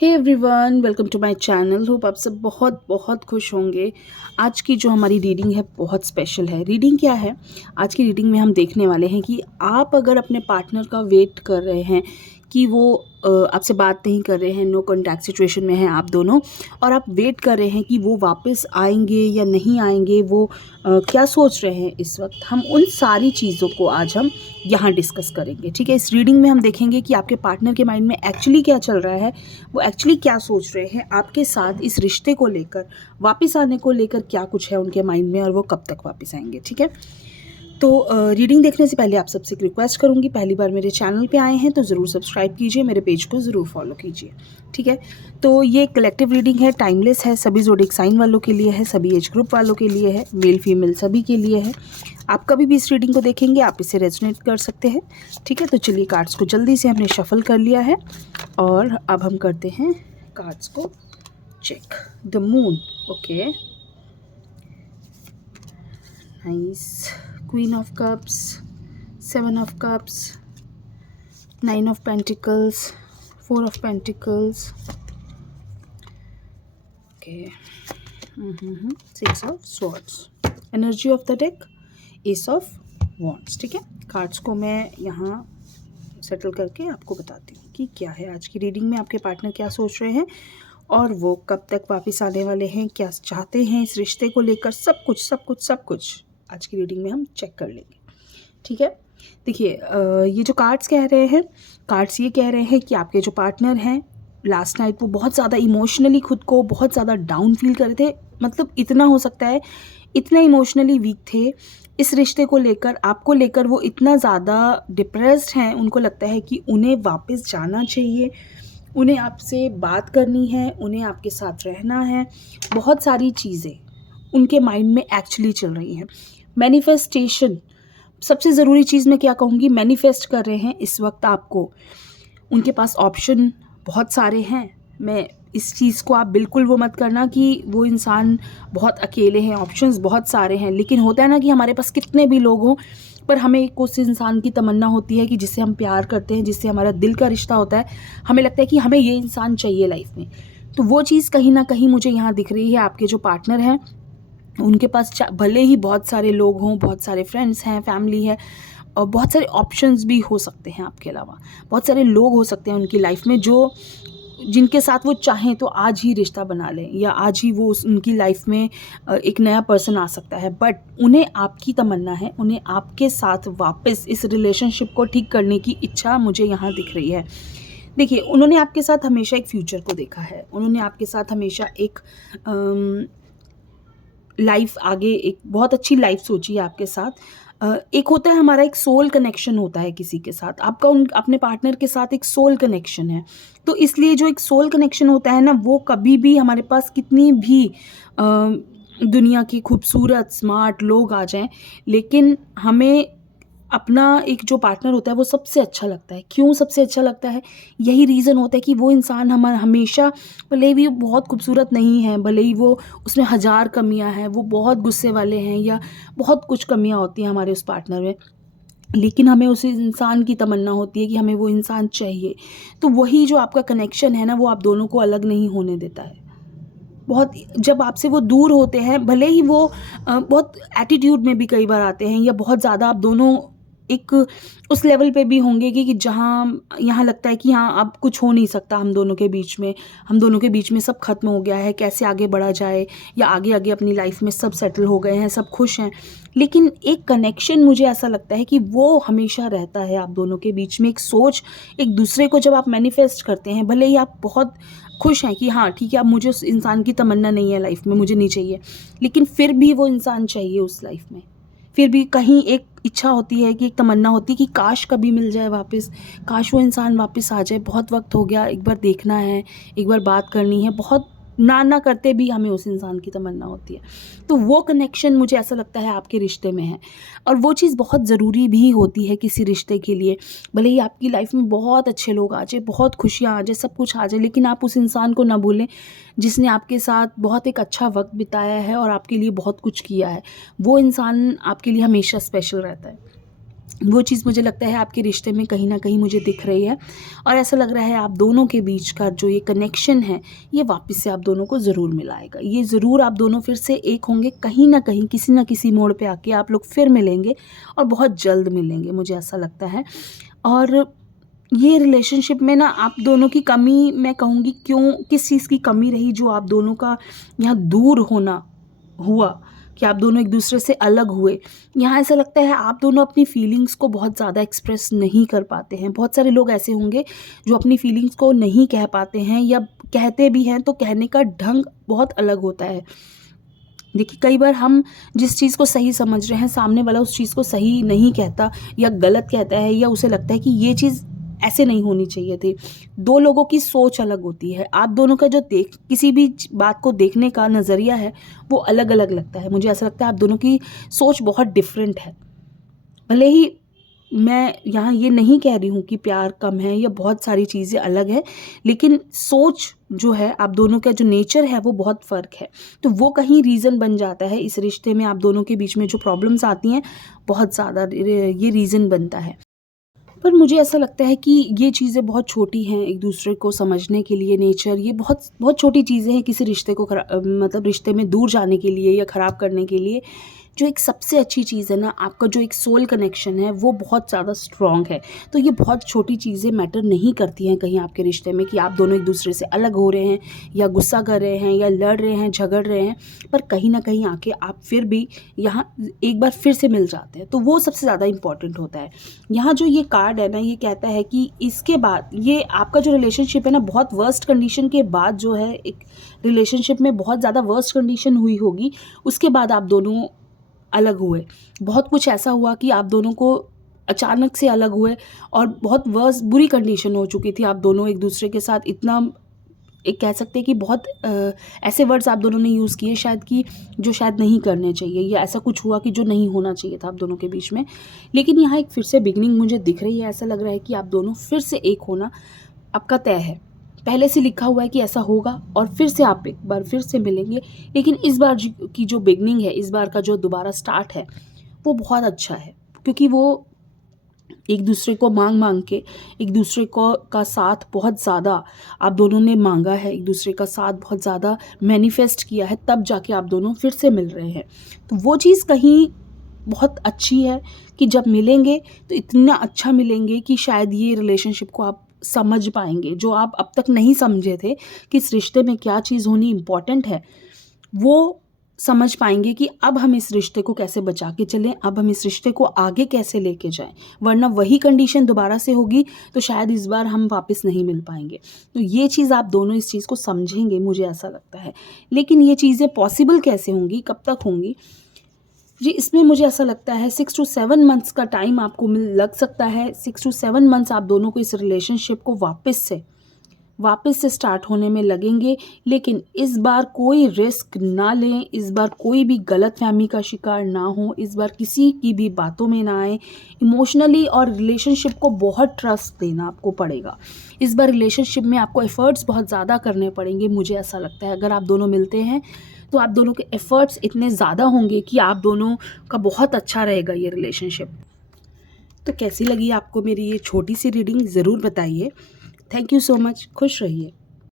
Hey everyone, welcome to my channel. Hope आप सब बहुत बहुत खुश होंगे। आज की जो हमारी रीडिंग है बहुत स्पेशल है। रीडिंग क्या है? आज की रीडिंग में हम देखने वाले हैं कि आप अगर अपने पार्टनर का वेट कर रहे हैं कि वो आपसे बात नहीं कर रहे हैं, नो कॉन्टैक्ट सिचुएशन में हैं आप दोनों, और आप वेट कर रहे हैं कि वो वापस आएंगे या नहीं आएंगे, वो क्या सोच रहे हैं इस वक्त, हम उन सारी चीज़ों को आज हम यहाँ डिस्कस करेंगे। ठीक है, इस रीडिंग में हम देखेंगे कि आपके पार्टनर के माइंड में एक्चुअली क्या चल रहा है, वो एक्चुअली क्या सोच रहे हैं आपके साथ इस रिश्ते को लेकर, वापस आने को लेकर क्या कुछ है उनके माइंड में, और वो कब तक वापस आएंगे। ठीक है, तो रीडिंग देखने से पहले आप सबसे एक रिक्वेस्ट करूंगी, पहली बार मेरे चैनल पे आए हैं तो ज़रूर सब्सक्राइब कीजिए, मेरे पेज को ज़रूर फॉलो कीजिए। ठीक है, तो ये कलेक्टिव रीडिंग है, टाइमलेस है, सभी ज़ोडिक साइन वालों के लिए है, सभी एज ग्रुप वालों के लिए है, मेल फीमेल सभी के लिए है। आप कभी भी इस रीडिंग को देखेंगे आप इसे रेजोनेट कर सकते हैं। ठीक है, तो चलिए कार्ड्स को जल्दी से हमने शफल कर लिया है और अब हम करते हैं कार्ड्स को check. The moon, okay, nice. Queen of Cups, Seven of Cups, Nine of Pentacles, Four of Pentacles, okay, Six of Swords, Energy of the deck, Ace of Wands। ठीक है, कार्ड्स को मैं यहाँ सेटल करके आपको बताती हूँ कि क्या है आज की रीडिंग में, आपके पार्टनर क्या सोच रहे हैं और वो कब तक वापस आने वाले हैं, क्या चाहते हैं इस रिश्ते को लेकर, सब कुछ सब कुछ सब कुछ आज की रीडिंग में हम चेक कर लेंगे। ठीक है, देखिए ये जो कार्ड्स कह रहे हैं, कार्ड्स ये कह रहे हैं कि आपके जो पार्टनर हैं लास्ट नाइट वो बहुत ज़्यादा इमोशनली खुद को बहुत ज़्यादा डाउन फील कर रहे थे। मतलब इतना हो सकता है, इतना इमोशनली वीक थे इस रिश्ते को लेकर, आपको लेकर वो इतना ज़्यादा डिप्रेस्ड हैं, उनको लगता है कि उन्हें वापस जाना चाहिए, उन्हें आपसे बात करनी है, उन्हें आपके साथ रहना है। बहुत सारी चीज़ें उनके माइंड में एक्चुअली चल रही हैं। मैनिफेस्टेशन, सबसे ज़रूरी चीज़ मैं क्या कहूँगी, मैनिफेस्ट कर रहे हैं इस वक्त आपको। उनके पास ऑप्शन बहुत सारे हैं। मैं इस चीज़ को आप बिल्कुल वो मत करना कि वो इंसान बहुत अकेले हैं, ऑप्शंस बहुत सारे हैं। लेकिन होता है ना कि हमारे पास कितने भी लोग हों, पर हमें एक उस इंसान की तमन्ना होती है कि जिससे हम प्यार करते हैं, जिससे हमारा दिल का रिश्ता होता है, हमें लगता है कि हमें ये इंसान चाहिए लाइफ में। तो वो चीज़ कहीं ना कहीं मुझे यहाँ दिख रही है। आपके जो पार्टनर हैं उनके पास भले ही बहुत सारे लोग हों, बहुत सारे फ्रेंड्स हैं, फैमिली है, और बहुत सारे ऑप्शंस भी हो सकते हैं आपके अलावा, बहुत सारे लोग हो सकते हैं उनकी लाइफ में जो जिनके साथ वो चाहें तो आज ही रिश्ता बना लें, या आज ही वो उनकी लाइफ में एक नया पर्सन आ सकता है। बट उन्हें आपकी तमन्ना है, उन्हें आपके साथ वापस इस रिलेशनशिप को ठीक करने की इच्छा मुझे यहाँ दिख रही है। देखिए, उन्होंने आपके साथ हमेशा एक फ्यूचर को देखा है, उन्होंने आपके साथ हमेशा एक लाइफ आगे, एक बहुत अच्छी लाइफ सोची है आपके साथ। एक होता है हमारा एक सोल कनेक्शन होता है किसी के साथ, आपका उन अपने पार्टनर के साथ एक सोल कनेक्शन है। तो इसलिए जो एक सोल कनेक्शन होता है ना, वो कभी भी हमारे पास कितनी भी दुनिया के खूबसूरत स्मार्ट लोग आ जाएं, लेकिन हमें अपना एक जो पार्टनर होता है वो सबसे अच्छा लगता है। क्यों सबसे अच्छा लगता है? यही रीज़न होता है कि वो इंसान हमारा हमेशा, भले ही वो बहुत खूबसूरत नहीं है, भले ही वो उसमें हज़ार कमियां हैं, वो बहुत गुस्से वाले हैं, या बहुत कुछ कमियां होती हैं हमारे उस पार्टनर में, लेकिन हमें उस इंसान की तमन्ना होती है कि हमें वो इंसान चाहिए। तो वही जो आपका कनेक्शन है ना, वो आप दोनों को अलग नहीं होने देता है। बहुत, जब आपसे वो दूर होते हैं, भले ही वो बहुत एटीट्यूड में भी कई बार आते हैं, या बहुत ज़्यादा आप दोनों एक उस लेवल पे भी होंगे कि जहाँ यहाँ लगता है कि हाँ अब कुछ हो नहीं सकता हम दोनों के बीच में, हम दोनों के बीच में सब खत्म हो गया है, कैसे आगे बढ़ा जाए, या आगे आगे अपनी लाइफ में सब सेटल हो गए हैं, सब खुश हैं। लेकिन एक कनेक्शन मुझे ऐसा लगता है कि वो हमेशा रहता है आप दोनों के बीच में। एक सोच, एक दूसरे को जब आप मैनिफेस्ट करते हैं, भले ही आप बहुत खुश हैं कि हाँ ठीक है अब मुझे उस इंसान की तमन्ना नहीं है लाइफ में, मुझे नहीं चाहिए, लेकिन फिर भी वो इंसान चाहिए उस लाइफ में। फिर भी कहीं एक इच्छा होती है कि एक तमन्ना होती है कि काश कभी मिल जाए वापस, काश वो इंसान वापस आ जाए, बहुत वक्त हो गया, एक बार देखना है, एक बार बात करनी है। बहुत ना ना करते भी हमें उस इंसान की तमन्ना होती है। तो वो कनेक्शन मुझे ऐसा लगता है आपके रिश्ते में है, और वो चीज़ बहुत ज़रूरी भी होती है किसी रिश्ते के लिए। भले ही आपकी लाइफ में बहुत अच्छे लोग आ जाए, बहुत खुशियाँ आ जाए, सब कुछ आ जाए, लेकिन आप उस इंसान को ना भूलें जिसने आपके साथ बहुत एक अच्छा वक्त बिताया है और आपके लिए बहुत कुछ किया है। वो इंसान आपके लिए हमेशा स्पेशल रहता है। वो चीज़ मुझे लगता है आपके रिश्ते में कहीं न कहीं मुझे दिख रही है, और ऐसा लग रहा है आप दोनों के बीच का जो ये कनेक्शन है, ये वापस से आप दोनों को ज़रूर मिलाएगा। ये ज़रूर आप दोनों फिर से एक होंगे, कहीं न कहीं किसी न किसी मोड़ पे आके आप लोग फिर मिलेंगे, और बहुत जल्द मिलेंगे, मुझे ऐसा लगता है। और ये रिलेशनशिप में ना आप दोनों की कमी, मैं कहूँगी क्यों, किस चीज़ की कमी रही जो आप दोनों का यहाँ दूर होना हुआ, कि आप दोनों एक दूसरे से अलग हुए। यहाँ ऐसा लगता है आप दोनों अपनी फीलिंग्स को बहुत ज़्यादा एक्सप्रेस नहीं कर पाते हैं। बहुत सारे लोग ऐसे होंगे जो अपनी फीलिंग्स को नहीं कह पाते हैं, या कहते भी हैं तो कहने का ढंग बहुत अलग होता है। देखिए, कई बार हम जिस चीज़ को सही समझ रहे हैं, सामने वाला उस चीज़ को सही नहीं कहता या गलत कहता है, या उसे लगता है कि ये चीज़ ऐसे नहीं होनी चाहिए थी। 2 लोगों की सोच अलग होती है। आप दोनों का जो किसी भी बात को देखने का नज़रिया है, वो अलग-अलग लगता है। मुझे ऐसा लगता है आप दोनों की सोच बहुत डिफरेंट है। भले ही मैं यहाँ ये नहीं कह रही हूँ कि प्यार कम है या बहुत सारी चीज़ें अलग हैं, लेकिन सोच जो है, आप दोनों का जो नेचर है, वो बहुत फ़र्क है। तो वो कहीं रीज़न बन जाता है इस रिश्ते में, आप दोनों के बीच में जो प्रॉब्लम्स आती हैं, बहुत ज़्यादा ये रीज़न बनता है। पर मुझे ऐसा लगता है कि ये चीज़ें बहुत छोटी हैं एक दूसरे को समझने के लिए। नेचर, ये बहुत बहुत छोटी चीज़ें हैं किसी रिश्ते को मतलब रिश्ते में दूर जाने के लिए या ख़राब करने के लिए। जो एक सबसे अच्छी चीज़ है ना, आपका जो एक सोल कनेक्शन है, वो बहुत ज़्यादा स्ट्रॉन्ग है। तो ये बहुत छोटी चीज़ें मैटर नहीं करती हैं कहीं आपके रिश्ते में, कि आप दोनों एक दूसरे से अलग हो रहे हैं, या गुस्सा कर रहे हैं, या लड़ रहे हैं, झगड़ रहे हैं, पर कहीं ना कहीं आके आप फिर भी यहाँ एक बार फिर से मिल जाते हैं। तो वो सबसे ज़्यादा इम्पॉर्टेंट होता है। यहाँ जो ये कार्ड है ना, ये कहता है कि इसके बाद ये आपका जो रिलेशनशिप है ना, बहुत वर्स्ट कंडीशन के बाद जो है, एक रिलेशनशिप में बहुत ज़्यादा वर्स्ट कंडीशन हुई होगी, उसके बाद आप दोनों अलग हुए। बहुत कुछ ऐसा हुआ कि आप दोनों को अचानक से अलग हुए, और बहुत वर्स्ट बुरी कंडीशन हो चुकी थी। आप दोनों एक दूसरे के साथ इतना, एक कह सकते हैं कि बहुत ऐसे वर्ड्स आप दोनों ने यूज़ किए शायद, कि जो शायद नहीं करने चाहिए, या ऐसा कुछ हुआ कि जो नहीं होना चाहिए था आप दोनों के बीच में। लेकिन यहाँ एक फिर से बिगिनिंग मुझे दिख रही है। ऐसा लग रहा है कि आप दोनों फिर से एक होना आपका तय है। पहले से लिखा हुआ है कि ऐसा होगा, और फिर से आप एक बार फिर से मिलेंगे। लेकिन इस बार की जो बिगनिंग है, इस बार का जो दोबारा स्टार्ट है, वो बहुत अच्छा है, क्योंकि वो एक दूसरे को मांग के, एक दूसरे को का साथ बहुत ज़्यादा आप दोनों ने मांगा है, एक दूसरे का साथ बहुत ज़्यादा मैनिफेस्ट किया है, तब जाके आप दोनों फिर से मिल रहे हैं। तो वो चीज़ कहीं बहुत अच्छी है कि जब मिलेंगे तो इतना अच्छा मिलेंगे कि शायद ये रिलेशनशिप को आप समझ पाएंगे, जो आप अब तक नहीं समझे थे कि इस रिश्ते में क्या चीज़ होनी इम्पॉर्टेंट है, वो समझ पाएंगे कि अब हम इस रिश्ते को कैसे बचा के चलें, अब हम इस रिश्ते को आगे कैसे लेके जाएं। वरना वही कंडीशन दोबारा से होगी तो शायद इस बार हम वापस नहीं मिल पाएंगे। तो ये चीज़ आप दोनों इस चीज़ को समझेंगे, मुझे ऐसा लगता है। लेकिन ये चीज़ें पॉसिबल कैसे होंगी, कब तक होंगी जी, इसमें मुझे ऐसा लगता है 6 to 7 मंथ्स का टाइम आपको लग सकता है। 6 to 7 मंथ्स आप दोनों को इस रिलेशनशिप को वापस से स्टार्ट होने में लगेंगे। लेकिन इस बार कोई रिस्क ना लें, इस बार कोई भी गलतफहमी का शिकार ना हो, इस बार किसी की भी बातों में ना आए। इमोशनली और रिलेशनशिप को बहुत ट्रस्ट देना आपको पड़ेगा। इस बार रिलेशनशिप में आपको एफ़र्ट्स बहुत ज़्यादा करने पड़ेंगे, मुझे ऐसा लगता है। अगर आप दोनों मिलते हैं तो आप दोनों के एफ़र्ट्स इतने ज़्यादा होंगे कि आप दोनों का बहुत अच्छा रहेगा ये रिलेशनशिप। तो कैसी लगी आपको मेरी ये छोटी सी रीडिंग, ज़रूर बताइए। Thank you so much. खुश रहिए।